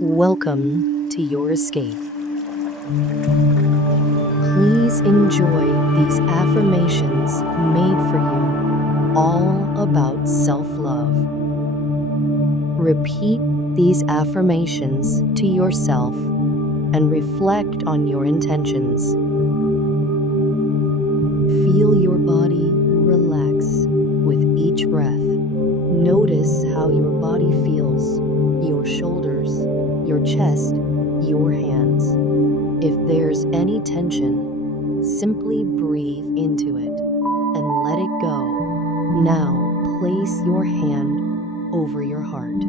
Welcome to your escape. Please enjoy these affirmations made for you, all about self-love. Repeat these affirmations to yourself and reflect on your intentions. Feel your body relax with each breath. Notice how your body feels, your shoulders, your chest, your hands. If there's any tension, simply breathe into it and let it go. Now, place your hand over your heart.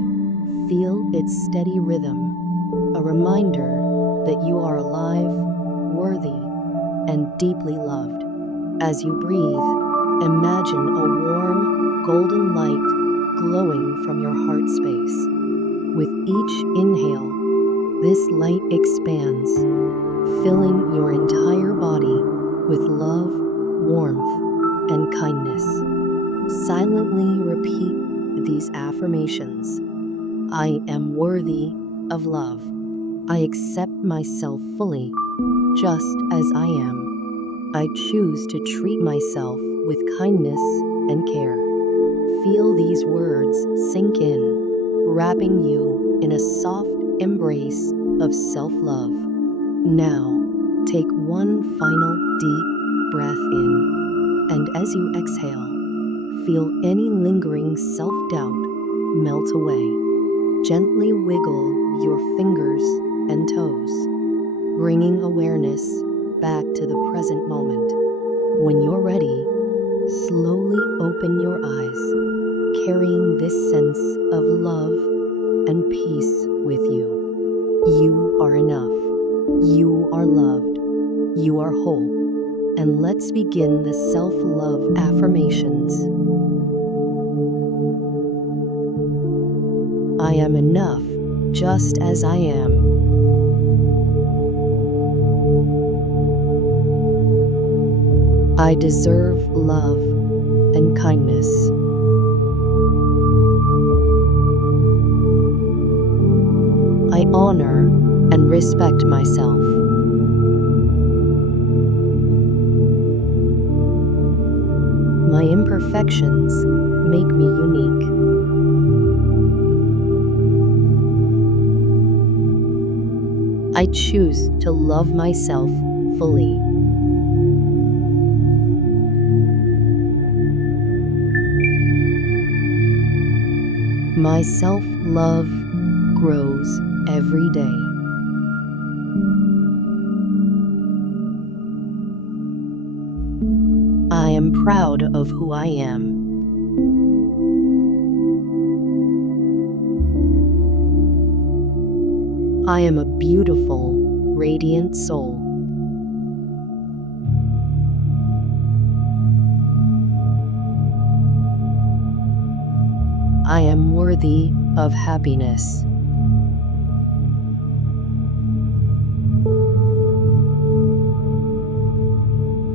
Feel its steady rhythm, a reminder that you are alive, worthy, and deeply loved. As you breathe, imagine a warm, golden light glowing from your heart space. With each inhale, this light expands, filling your entire body with love, warmth, and kindness. Silently repeat these affirmations. I am worthy of love. I accept myself fully, just as I am. I choose to treat myself with kindness and care. Feel these words sink in, wrapping you in a soft embrace of self-love. Now, take one final deep breath in, and as you exhale, feel any lingering self-doubt melt away. Gently wiggle your fingers and toes, bringing awareness back to the present moment. When you're ready, slowly open your eyes, carrying this sense of love and peace with you. You are enough. You are loved. You are whole. And let's begin the self-love affirmations. I am enough, just as I am. I deserve love and kindness. I honor and respect myself. My imperfections make me unique. I choose to love myself fully. My self-love grows every day. I am proud of who I am. I am a beautiful, radiant soul. I am worthy of happiness.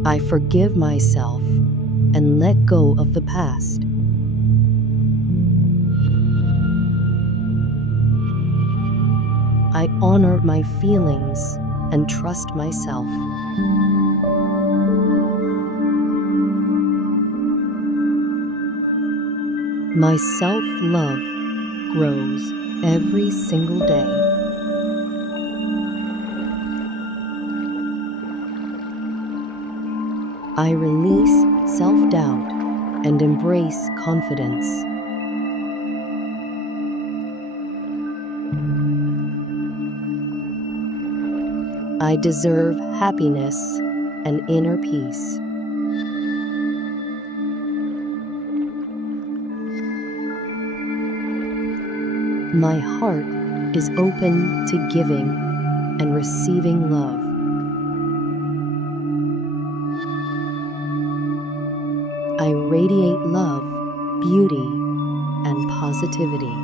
I forgive myself and let go of the past. I honor my feelings and trust myself. My self-love grows every single day. I release self-doubt and embrace confidence. I deserve happiness and inner peace. My heart is open to giving and receiving love. I radiate love, beauty, and positivity.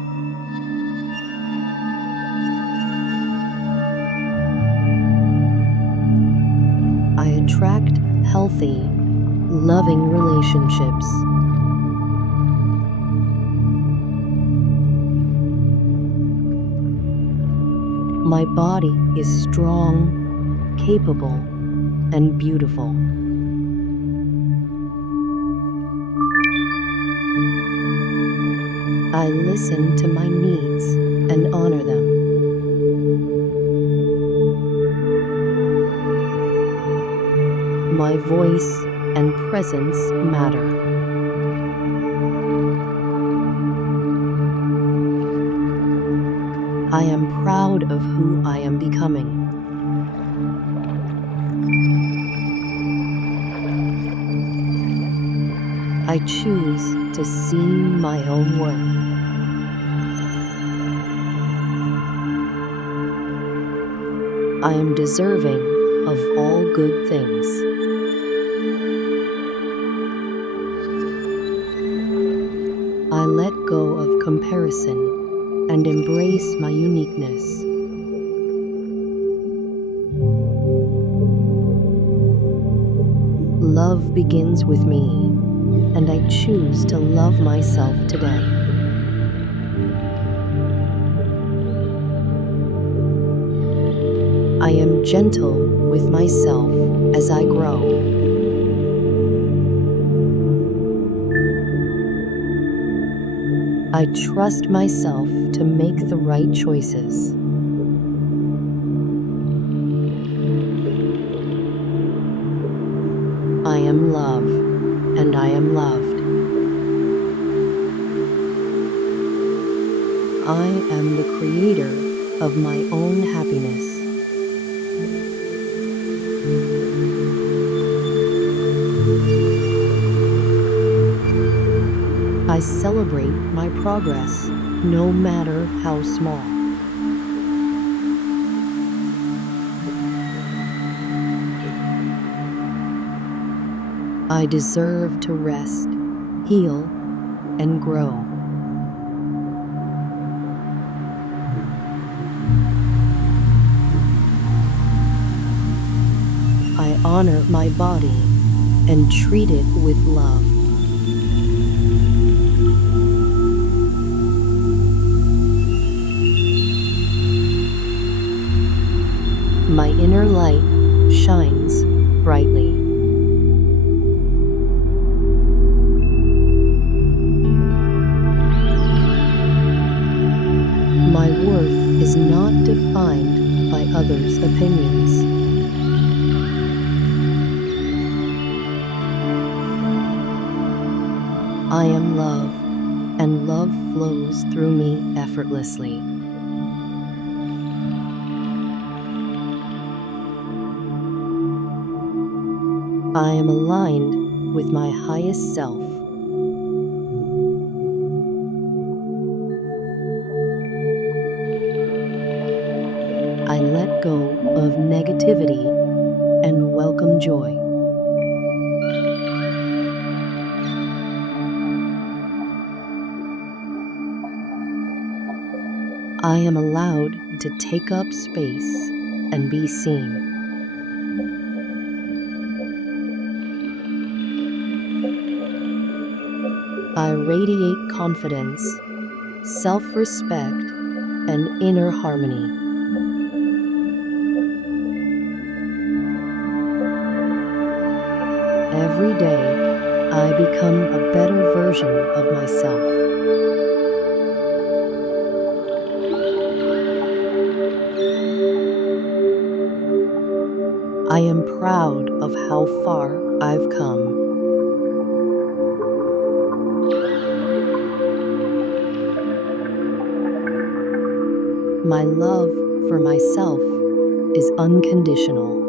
I attract healthy, loving relationships. My body is strong, capable, and beautiful. I listen to my needs and honor them. My voice and presence matter. I am proud of who I am becoming. I choose to see my own worth. I am deserving of all good things. I let go of comparison and embrace my uniqueness. Love begins with me, and I choose to love myself today. I am gentle with myself as I grow. I trust myself to make the right choices. I am love, and I am loved. I am the creator of my own happiness. I celebrate my progress, no matter how small. I deserve to rest, heal, and grow. I honor my body and treat it with love. My inner light shines brightly. My worth is not defined by others' opinions. I am love, and love flows through me effortlessly. I am aligned with my highest self. I let go of negativity and welcome joy. I am allowed to take up space and be seen. I radiate confidence, self-respect, and inner harmony. Every day, I become a better version of myself. I am proud of how far I've come. My love for myself is unconditional.